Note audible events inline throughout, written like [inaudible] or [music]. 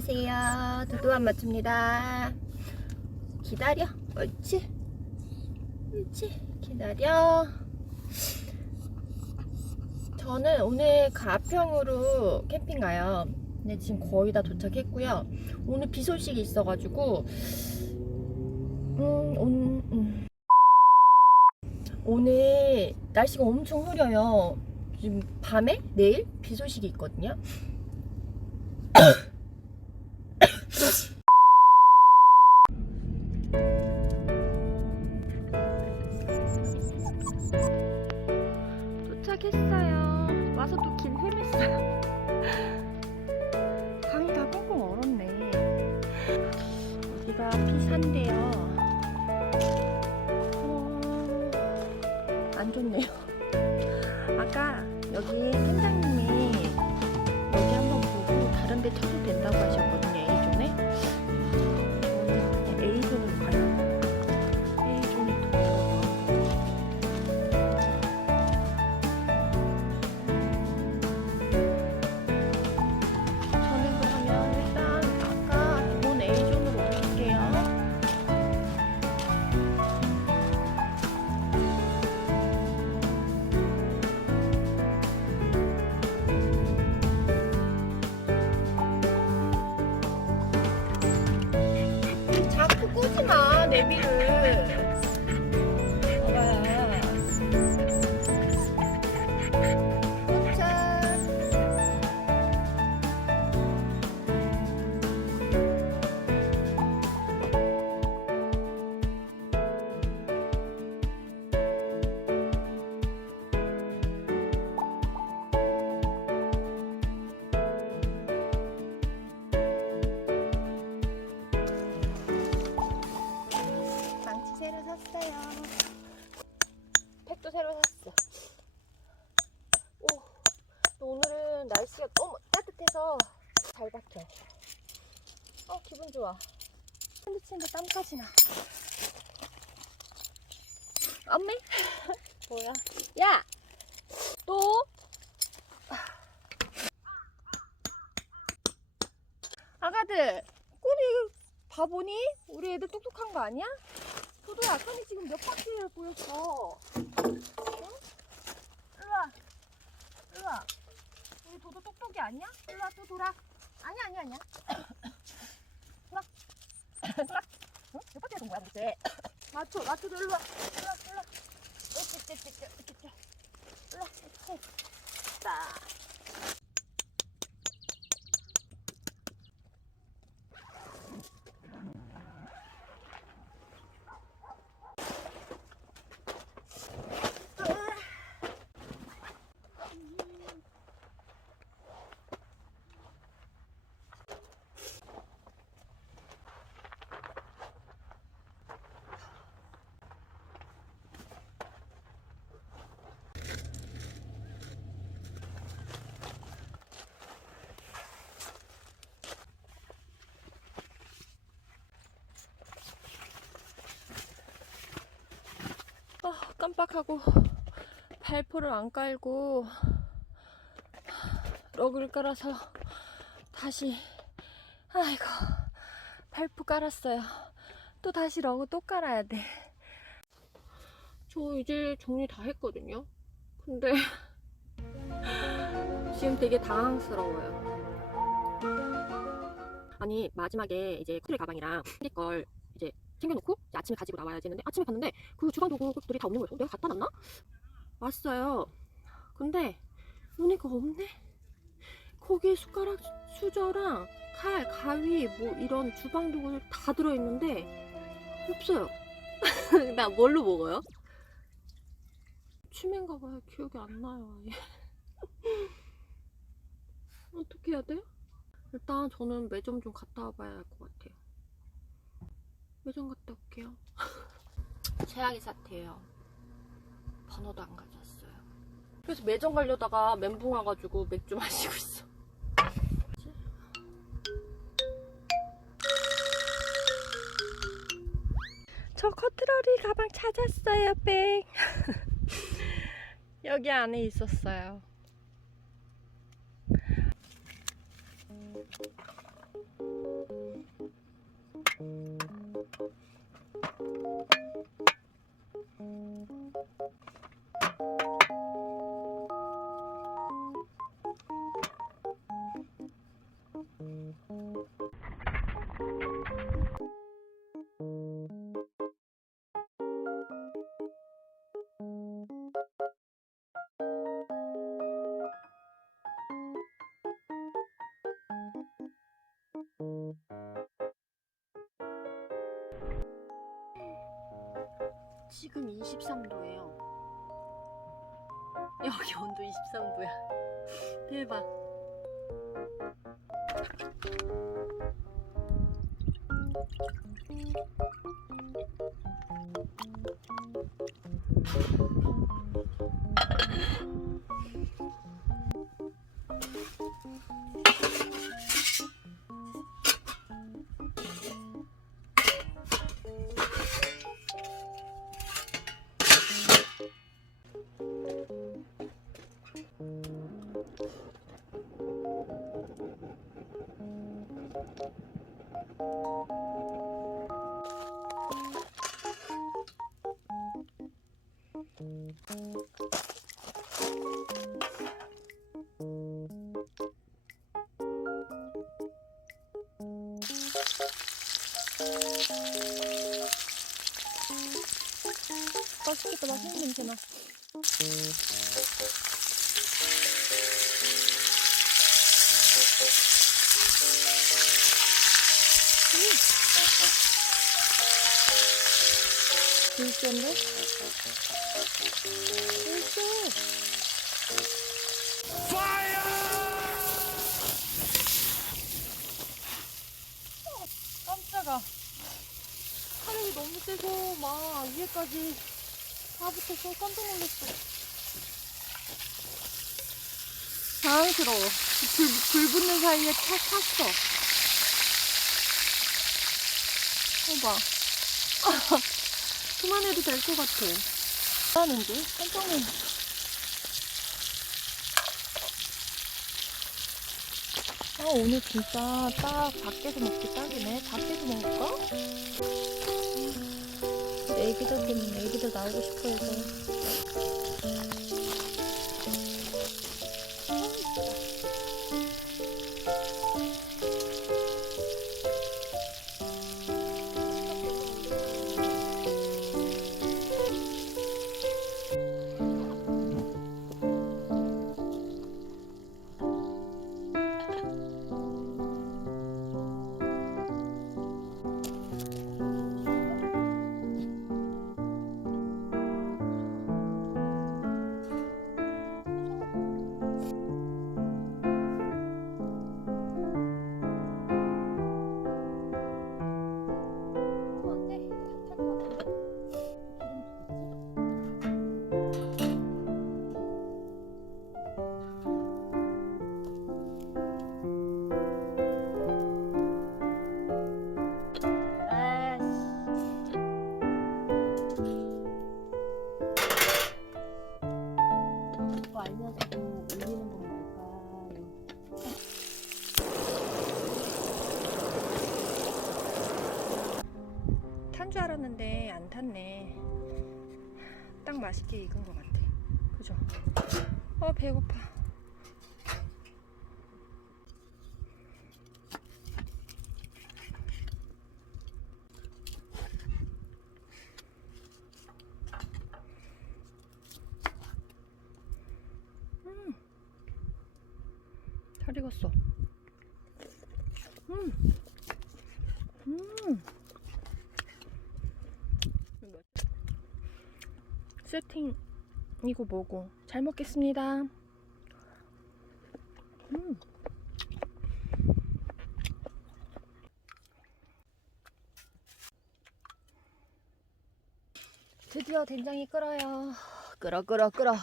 안녕하세요. 도도한 마트입니다. 기다려. 옳지? 옳지? 기다려. 저는 오늘 가평으로 캠핑 가요. 근데 지금 거의 다 도착했고요. 오늘 비 소식이 있어가지고, 음, 온, 음. 오늘 날씨가 엄청 흐려요. 지금 밤에 내일 비 소식이 있거든요. 안 좋네요. [laughs] 아까 여기 팀장님이 여기 한번 보고 다른 데 쳐도 된다고 하셨거든요. A존에. 자꾸 끄지 마, 내비를. 어, 기분 좋아. 핸드 치는데 땀까지 나. 엄매? 뭐야? 야! 또? 아가들, 꼬리 바보니? 우리 애들 똑똑한 거 아니야? 도도야, 선이 지금 몇 바퀴를 보였어? 응? 일로와. 일로와. 우리 도도 똑똑이 아니야? 일로와, 또 돌아. 아니야, 아니야, 아니야. 돌아. 응? 몇 바퀴가 돈 거야, 도대체? 맞춰, 맞춰, 일로 와. 일로 와, 일로와. 이렇게, 이렇게, 이렇게, 이렇게, 이렇게. 일로와, 이렇게. 딱. 아, 깜빡하고 발포를 안 깔고 러그를 깔아서 다시 아이고 발포 깔았어요. 또 다시 러그 또 깔아야 돼. 저 이제 정리 다 했거든요. 근데 지금 되게 당황스러워요. 아니 마지막에 이제 쿠리 가방이랑 핸디 걸 챙겨놓고 아침에 가지고 나와야지 했는데 아침에 봤는데 그 주방 도구들이 다 없는 거예요. 내가 갖다 놨나? 왔어요. 근데 보니까 없네. 거기에 숟가락, 수저랑 칼, 가위 뭐 이런 주방 도구들 다 들어있는데 없어요. [laughs] 나 뭘로 먹어요? 치매인가 봐요. 기억이 안 나요. [laughs] 어떻게 해야 돼요? 일단 저는 매점 좀 갔다 와봐야 할 것 같아요. 매점 갔다 올게요. 최악의 사태예요. 번호도 안 가졌어요. 그래서 매점 가려다가 멘붕 와가지고 맥주 마시고 있어. 저 커트러리 가방 찾았어요, 뺑. [laughs] 여기 안에 있었어요. 지금 23도예요. 여기 온도 23도야. [laughs] 대박. 냄새 나. 진짜인데? 진짜. 어, 깜짝아. 화력이 너무 세서 막 위에까지 다 붙어서 깜짝 놀랐어. 자랑스러워. 불, 불 붙는 사이에 타, 탔어. 해봐. [laughs] 그만해도 될 것 같아. 하는데? 깜짝 놀랐어. 아, 오늘 진짜 딱 밖에서 먹기 딱이네. 밖에서 먹을까? 애기들 때문에 애기들 나오고 싶어 해서. 탄 줄 알았는데 안 탔네. 딱 맛있게 익은 것 같아. 그죠? 어 배고파. 음, 잘 익었어. 음, 음. 세팅 이거 뭐고 잘 먹겠습니다. 음. 드디어 된장이 끓어요. 끓어 끓어 끓어.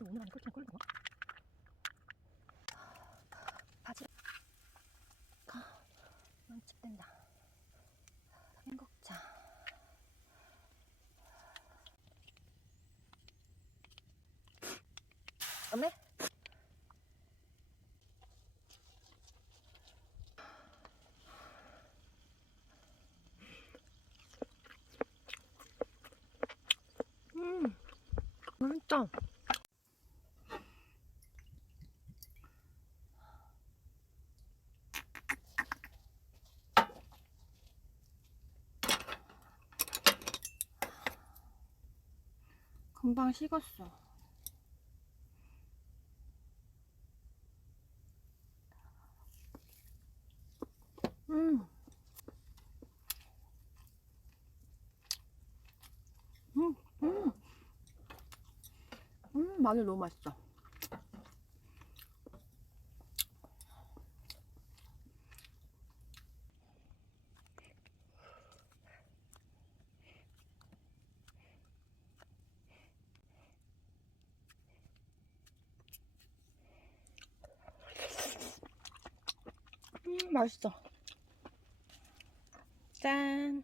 오늘 안에 끓지 금방 식었어. 음. 음, 음. 음, 마늘 너무 맛있어. 맛있어. 짠.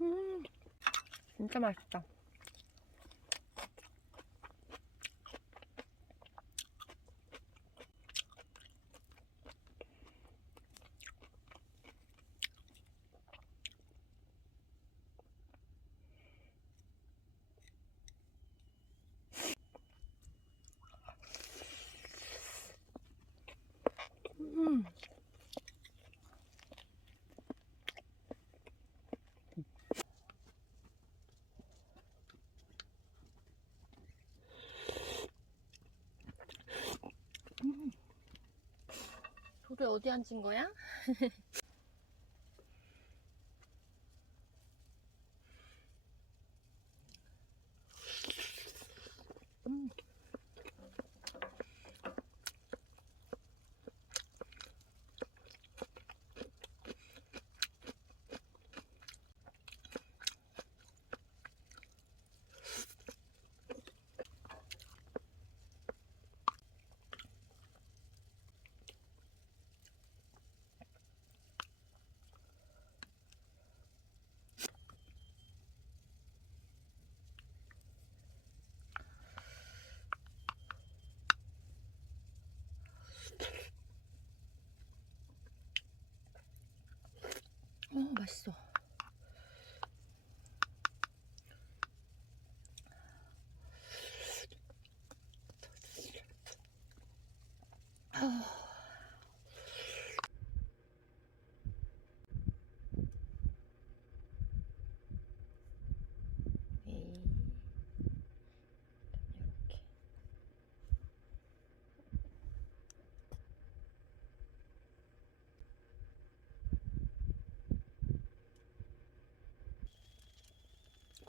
음, 진짜 맛있다. 음. 음. 돌에 어디 앉은 거야? [laughs] 走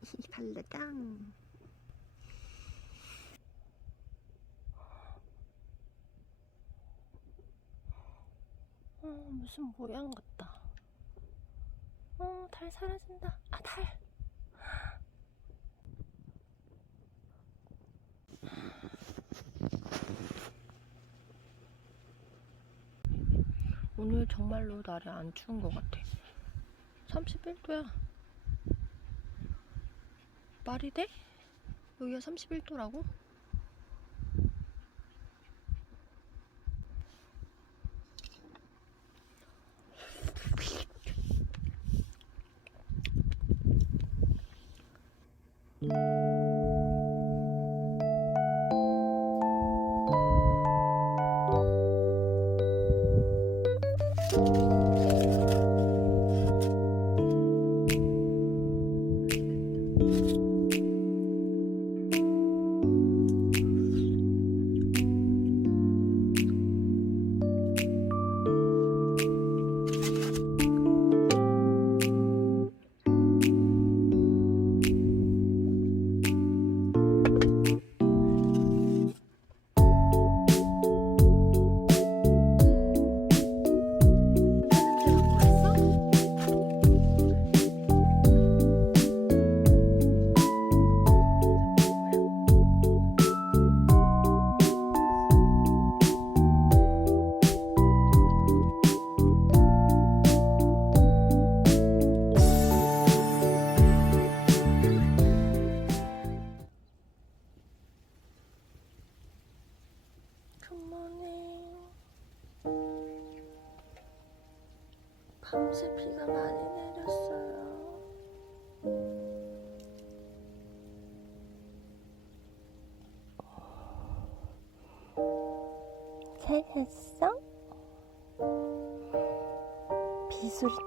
[laughs] 발레당. 어, 무슨 모양 같다. 어, 달 사라진다. 아, 달! 오늘 정말로 날이 안 추운 것 같아. 31도야. 말이 돼? 여기가 31도라고?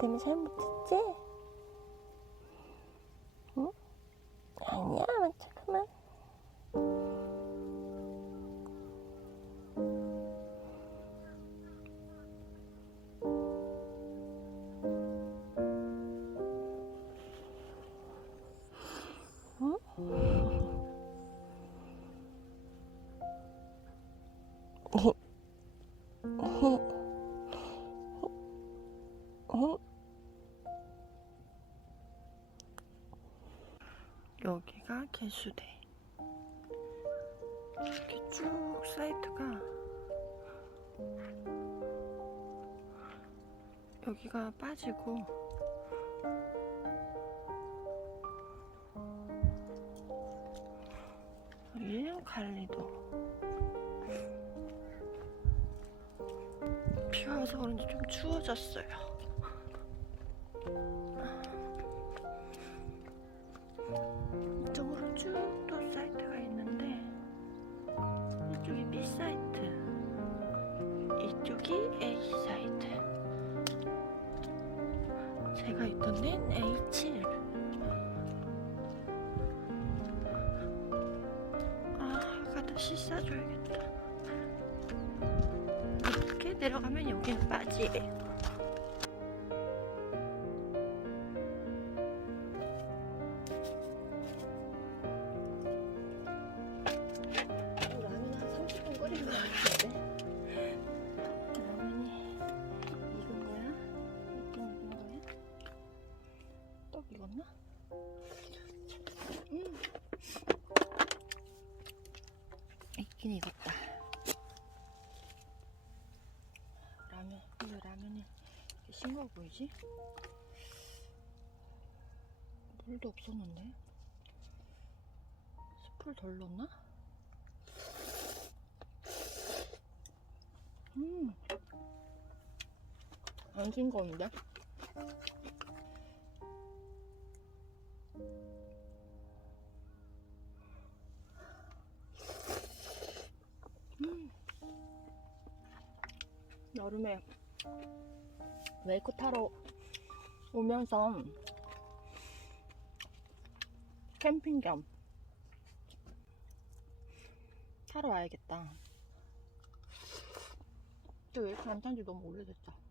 비 소리 때문에 잘 못했지? 개수대. 이렇게 쭉 사이트가 여기가 빠지고 여기는 관리도 비가 와서 그런지 좀 추워졌어요. 싱거워 보이지? 물도 없었는데 스프를 덜 넣었나? 음. 안 싱거운데? 음. 여름에 웨이크 타러 오면서 캠핑 겸 타러 와야겠다. 근데 왜 이렇게 안 탄지 너무 오래됐다.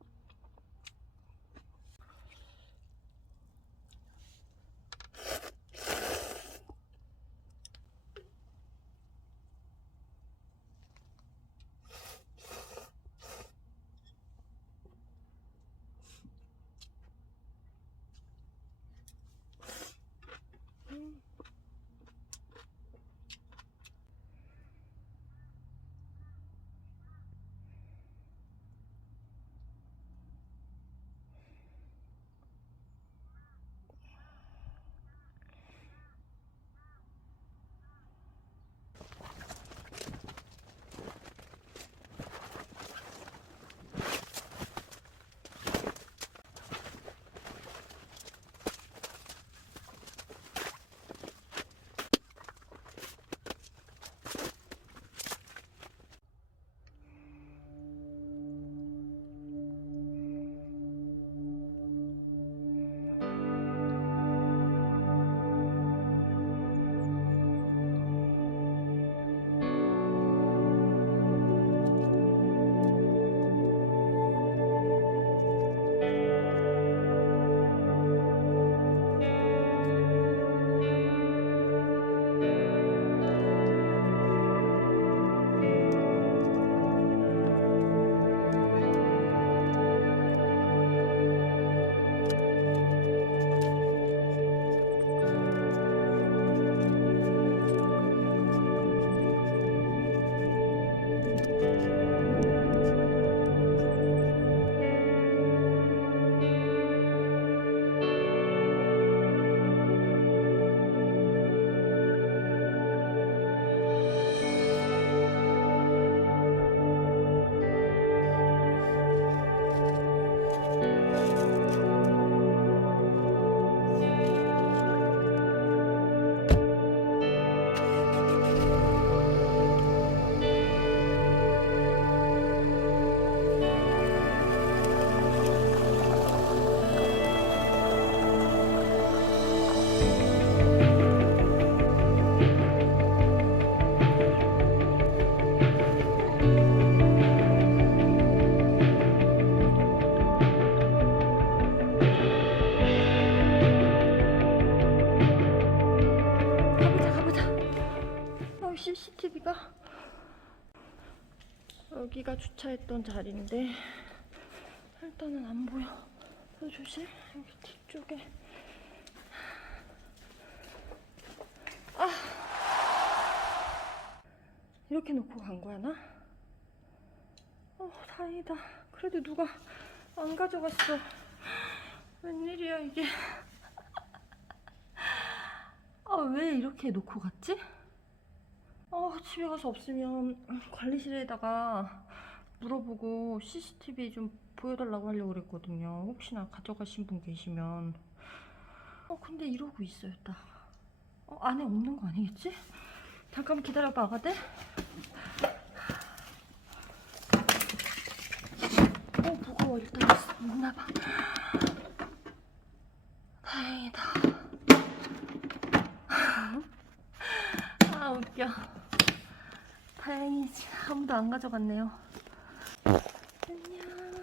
여기가 주차했던 자리인데 일단은 안 보여. 저 조심. 여기 뒤쪽에. 아. 이렇게 놓고 간 거야 나? 어 다행이다. 그래도 누가 안 가져갔어. 웬일이야 이게. [laughs] 아 왜 이렇게 놓고 갔지? 어 집에 가서 없으면 관리실에다가 물어보고 CCTV 좀 보여달라고 하려고 그랬거든요. 혹시나 가져가신 분 계시면. 어 근데 이러고 있어요 딱. 어 안에 없는 거 아니겠지? 잠깐만 기다려봐 아가들. 어 무거워 일단 있나 봐. 다행이다. [laughs] 아 웃겨. 다행이지. 아무도 안 가져갔네요. 안녕.